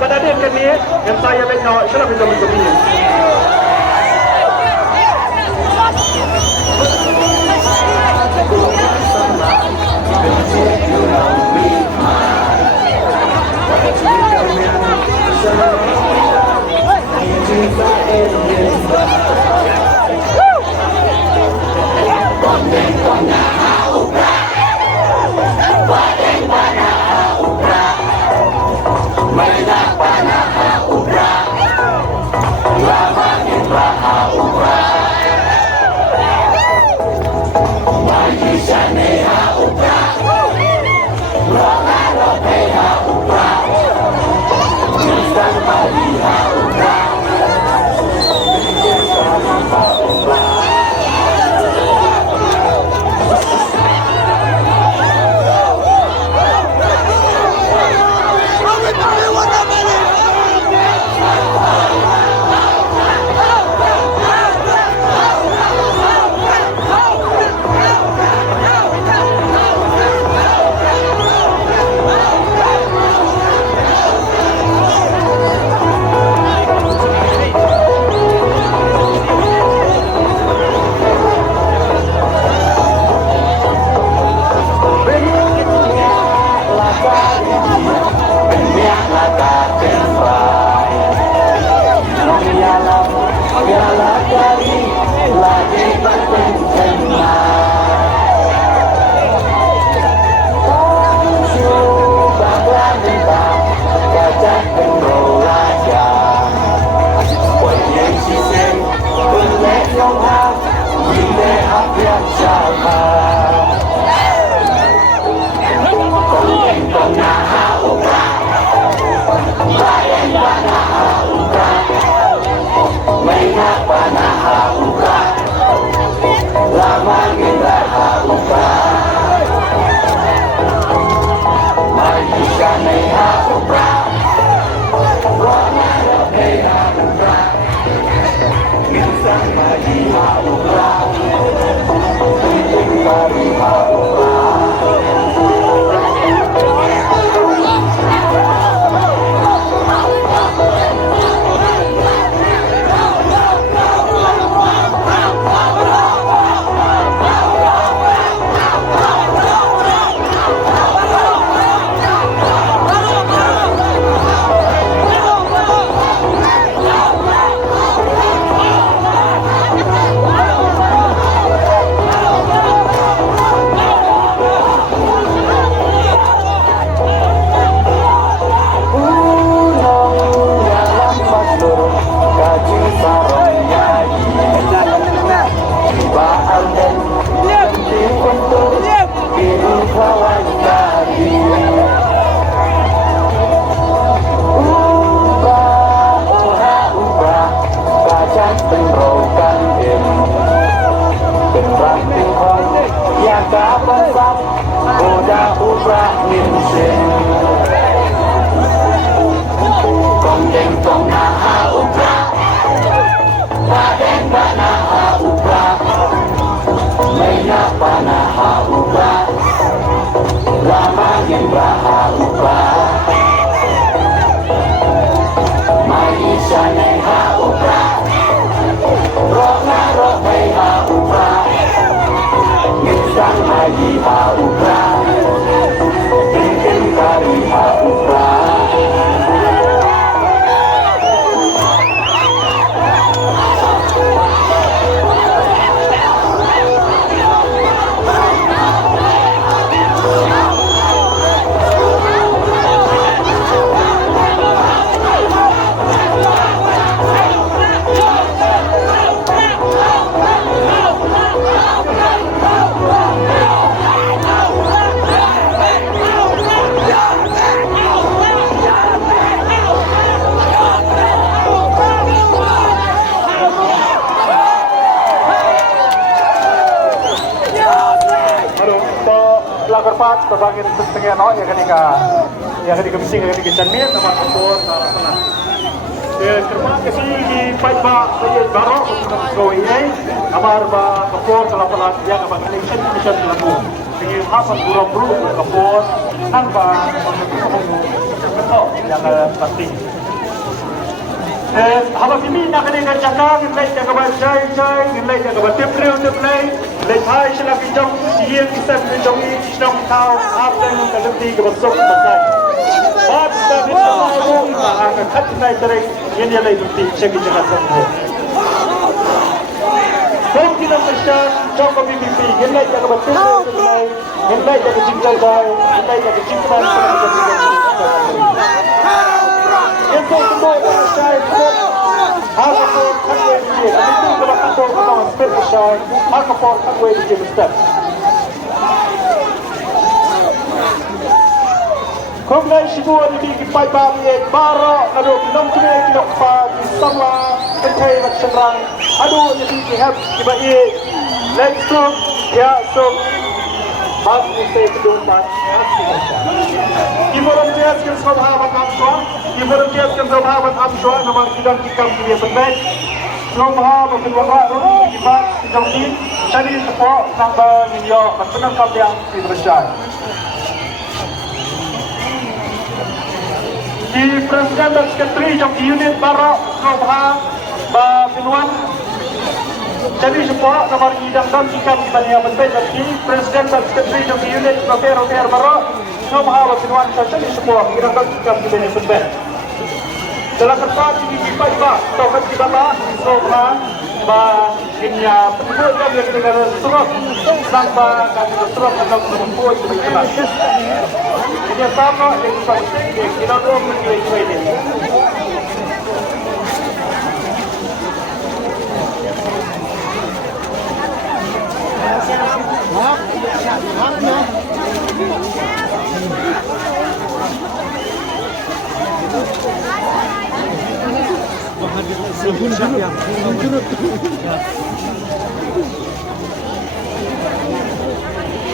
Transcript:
pada dia kini yang saya tengok itulah betul-betul ini. Lagarpat terbangin setengah no yang ketika bising yang ketika canmir tempat kompor salah sana. Terima kasih di Paiba Baru untuk kawai amar ba kompor salah pelat yang abang election commission lagu dengan hasil burung-burung kompor tanpa betul yang pasti. Habang kami nakalikan cakap, nilai jaga bajai, nilai jaga batipre untuk nilai, nilai thai sila kijong, iya kita kijong ini, kijong tau, apa yang kita nanti kebasok basai. Bab kita kita mahu, akan kat nilai tereng, ini nilai nanti cek jaga semua. Kalau kita besar, jauh BBP, nilai jaga batipre untuk nilai jaga cinta jai, nilai jaga cinta yang semua saya harga for kanwe di itu kalau kantor kalau spesial harga for kanwe di Ustaz. Komplai semua di kipai bagi baro lalu kita kena kita pagi semua kentai macam aduh jadi kita tiba ini langsung ya so bab ini kedua Volunteers can still have an option. The volunteers can still have an option. Naman kita kita kini sebentar. Somehow mungkin wala kita kita ini jadi support number ninyo macam kami yang dibershare. Di Presiden dan Sekretari yang unit baru somehow Pinuan jadi support nomor idang dan kita yang penting lagi Presiden dan Sekretari yang unit Roger baru somehow Pinuan jadi support idang dan kita yang penting. Dalam kertas ini kita atau kita somehow inya penduduk yang dengan terus tanpa kami terus dalam membuat kebijakan. Ini sama yang kita dorong menjadi ini.